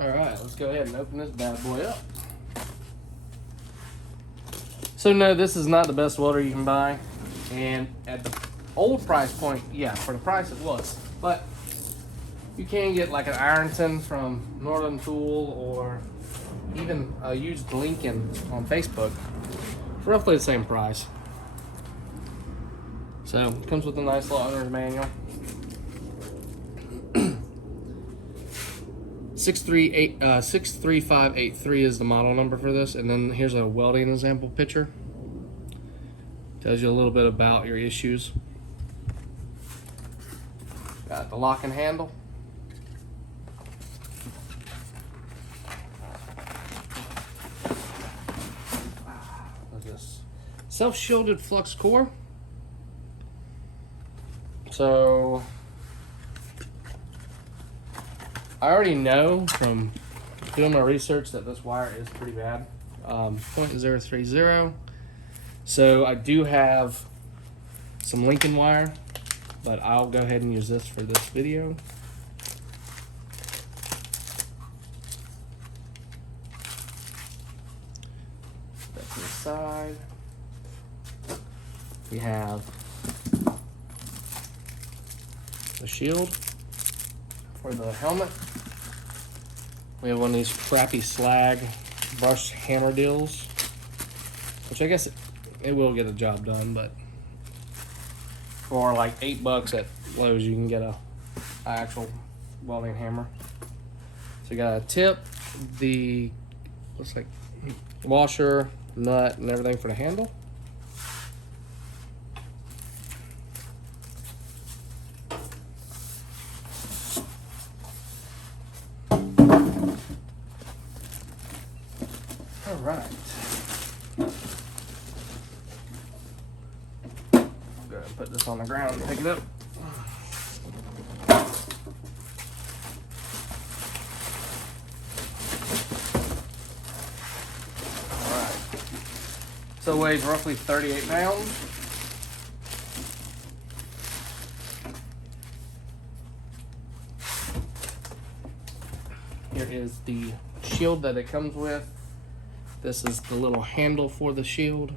Alright, let's go ahead and open this bad boy up. So no, this is not the best welder you can buy. And at the old price point, yeah, for the price it was. But you can get like an Ironton from Northern Tool or even a used Lincoln on Facebook for roughly the same price. So it comes with a nice little owner's manual. 63583 is the model number for this, and then here's a welding example picture. Tells you a little bit about your issues. Got the lock and handle. What's this? Self-shielded flux core. So I already know from doing my research that this wire is pretty bad. 0.030. So I do have some Lincoln wire, but I'll go ahead and use this for this video. That to the side. We have the shield for the helmet. We have one of these crappy slag brushed hammer deals, which I guess it will get the job done, but for like $8 at Lowe's you can get a actual welding hammer. So you got a tip, the looks like washer, nut, and everything for the handle. All right. I'll go ahead and put this on the ground and pick it up. All right. So it weighs roughly 38 pounds. Here is the shield that it comes with. This is the little handle for the shield.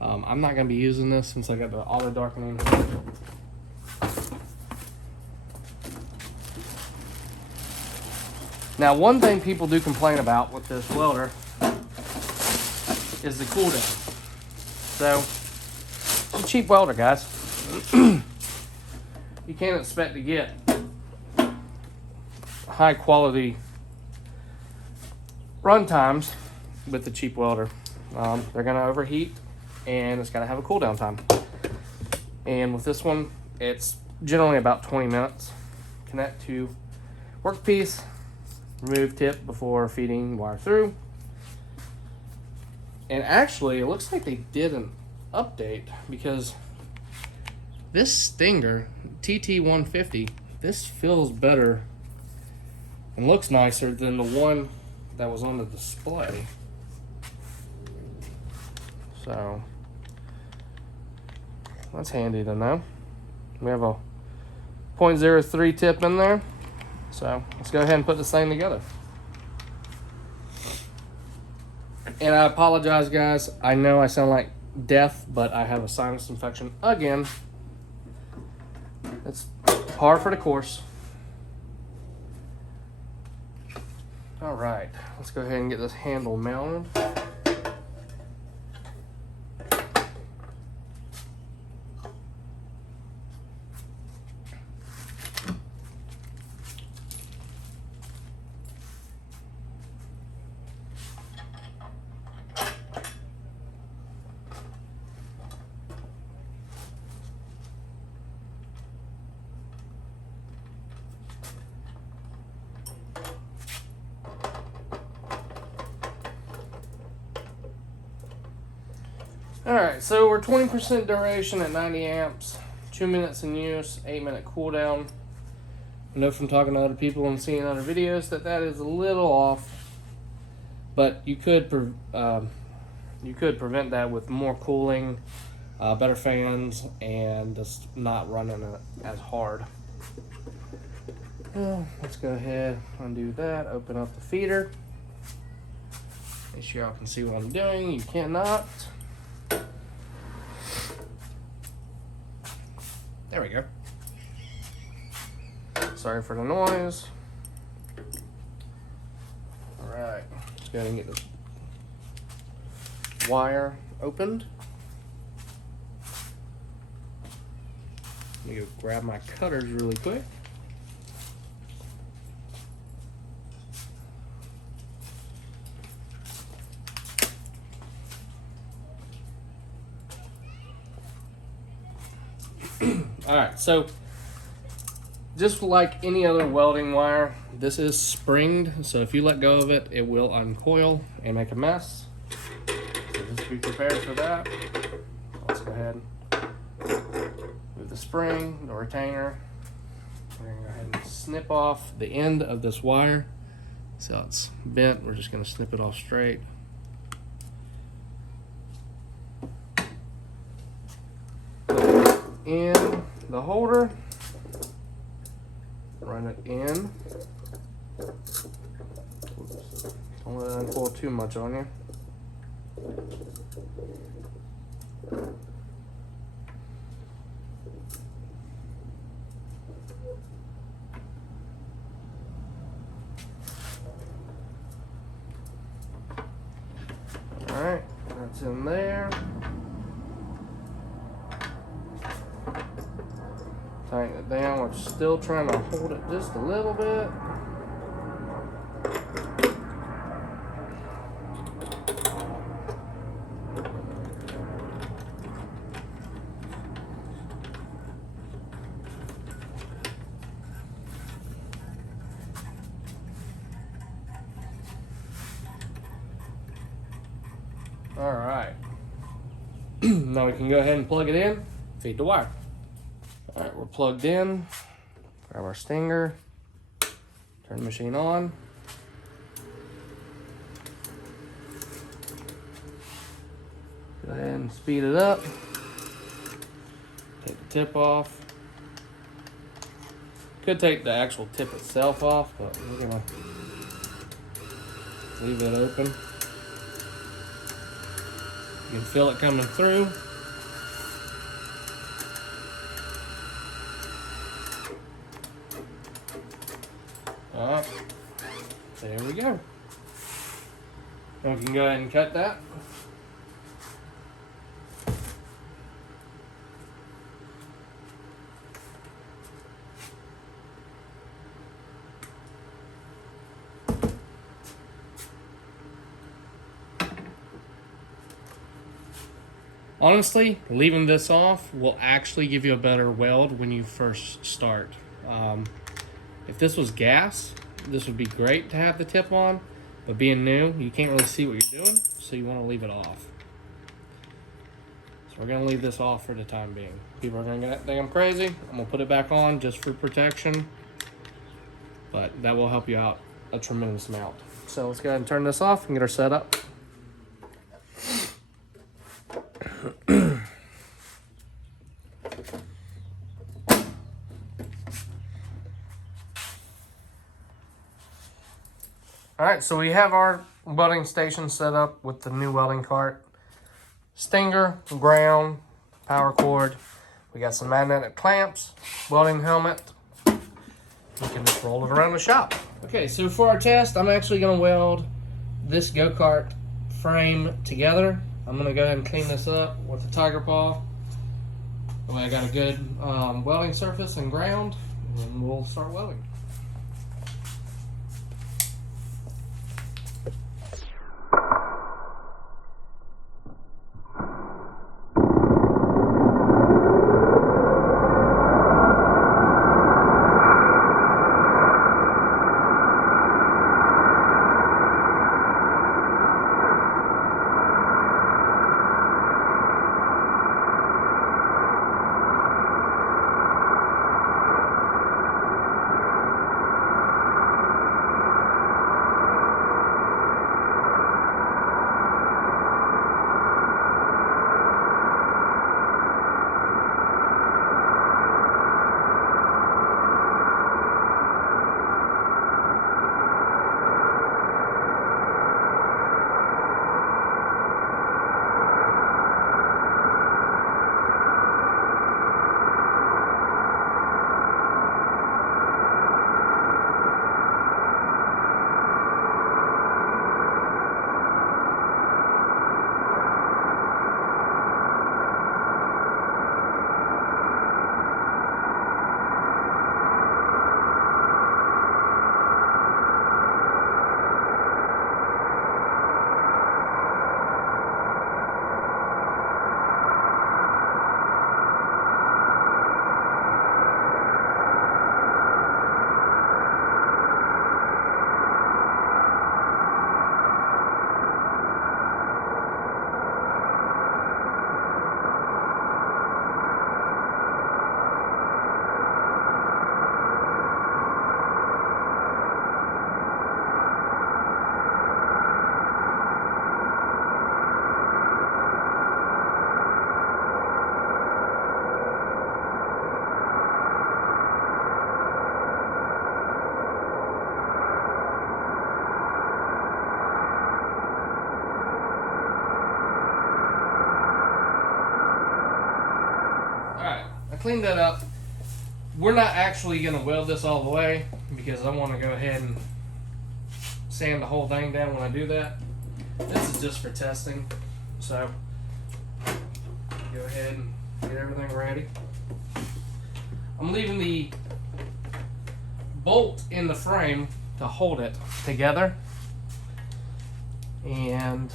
I'm not going to be using this since I got the auto darkening. Now, one thing people do complain about with this welder is the cool down. So, it's a cheap welder, guys. You can't expect to get high quality run times with the cheap welder. They're gonna overheat and it's gotta have a cool down time. And with this one, it's generally about 20 minutes. Connect to workpiece, remove tip before feeding wire through. And actually, it looks like they did an update because this Stinger TT150, this feels better and looks nicer than the one that was on the display. So that's handy to know. We have a 0.03 tip in there. So let's go ahead and put this thing together. And I apologize, guys. I know I sound like death, but I have a sinus infection again. It's par for the course. All right, let's go ahead and get this handle mounted. Alright, so we're 20% duration at 90 amps, 2 minutes in use, 8-minute cooldown. I know from talking to other people and seeing other videos that is a little off, but you could prevent that with more cooling, better fans, and just not running it as hard. Let's go ahead and do that. Open up the feeder. Make sure y'all can see what I'm doing. You cannot. There we go. Sorry for the noise. All right, let's go ahead and get this wire opened. Let me go grab my cutters really quick. All right, so just like any other welding wire, this is springed, so if you let go of it, it will uncoil and make a mess. So just be prepared for that. Let's go ahead and move the spring, the retainer. We're gonna go ahead and snip off the end of this wire. See how it's bent? We're just gonna snip it off straight. In the holder, run it in. Oops. Don't let it uncoil too much on you. All right, that's in there. Tighten it down. We're still trying to hold it just a little bit. All right. Now we can go ahead and plug it in, feed the wire. All right, we're plugged in. Grab our stinger, turn the machine on. Go ahead and speed it up. Take the tip off. Could take the actual tip itself off, but we're gonna leave it open. You can feel it coming through. There we go. Now we can go ahead and cut that. Honestly, leaving this off will actually give you a better weld when you first start. If this was gas, this would be great to have the tip on, but being new, you can't really see what you're doing, so you want to leave it off. So we're going to leave this off for the time being. People are going to think I'm crazy. I'm going to put it back on just for protection, but that will help you out a tremendous amount. So let's go ahead and turn this off and get her set up. All right, so we have our welding station set up with the new welding cart. Stinger, ground, power cord. We got some magnetic clamps, welding helmet. We can just roll it around the shop. Okay, so for our test, I'm actually gonna weld this go-kart frame together. I'm gonna go ahead and clean this up with a tiger paw. That way I got a good welding surface and ground, and we'll start welding. cleaned that up. We're not actually going to weld this all the way because I want to go ahead and sand the whole thing down when I do that. This is just for testing. So go ahead and get everything ready. I'm leaving the bolt in the frame to hold it together. And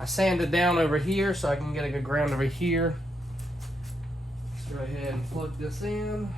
I sanded down over here so I can get a good ground over here. Let's go ahead and plug this in.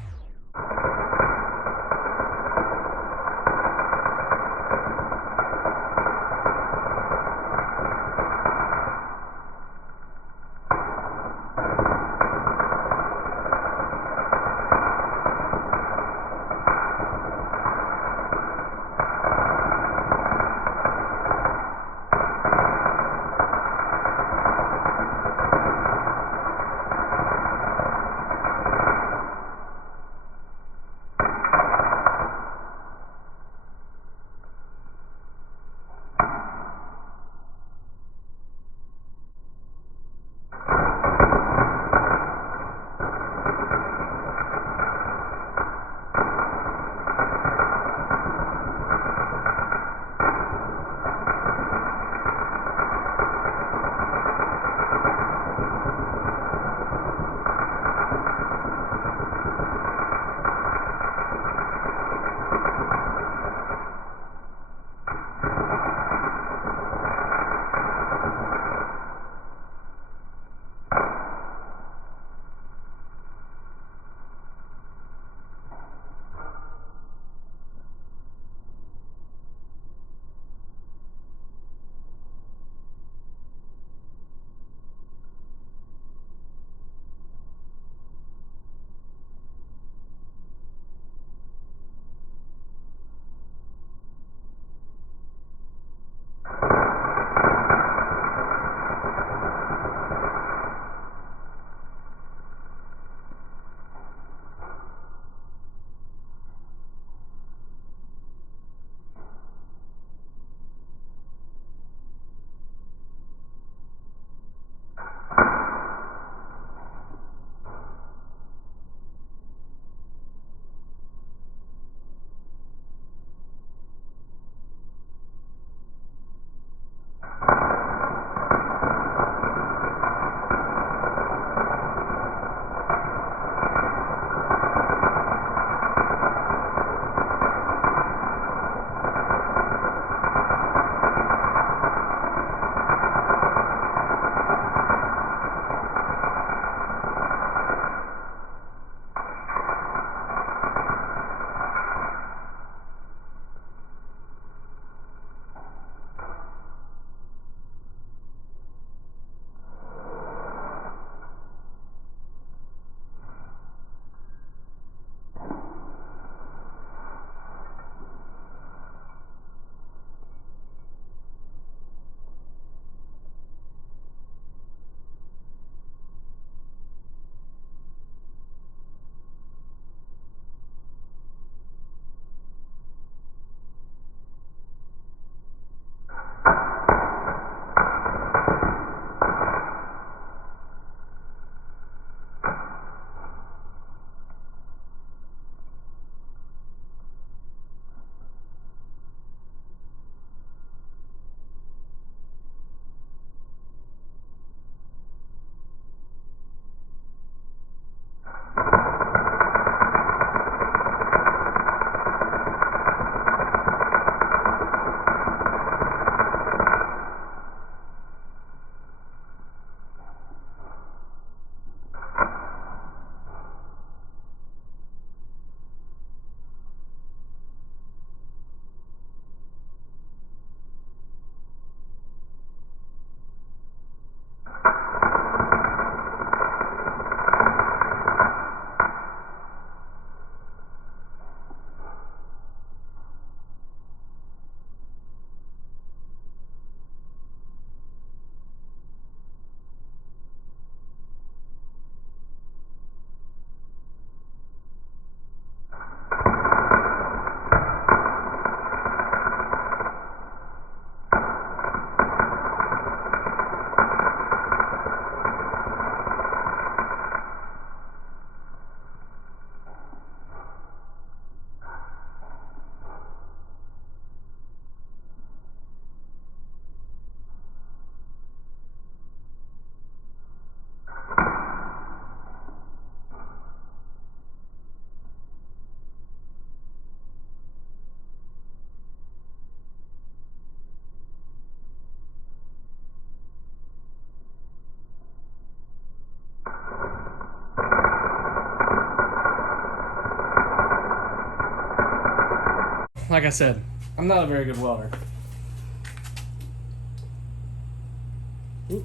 like I said, I'm not a very good welder. Oop.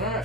All right.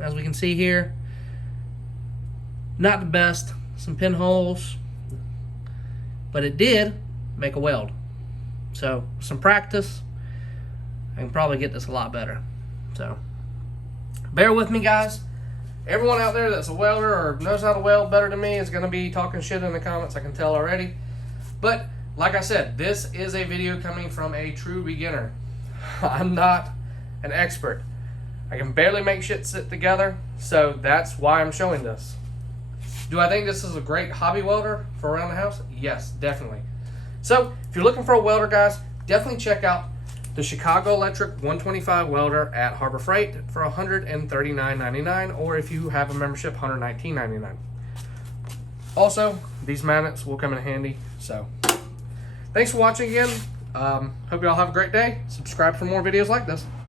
As we can see here, not the best, some pinholes, but it did make a weld. So some practice, I can probably get this a lot better. So bear with me, guys. Everyone out there that's a welder or knows how to weld better than me is going to be talking shit in the comments, I can tell already. But like I said, this is a video coming from a true beginner. I'm not an expert. I can barely make shit sit together, so that's why I'm showing this. Do I think this is a great hobby welder for around the house? Yes, definitely. So, if you're looking for a welder, guys, definitely check out the Chicago Electric 125 welder at Harbor Freight for $139.99, or if you have a membership, $119.99. Also, these magnets will come in handy. So, thanks for watching again. Hope you all have a great day. Subscribe for more videos like this.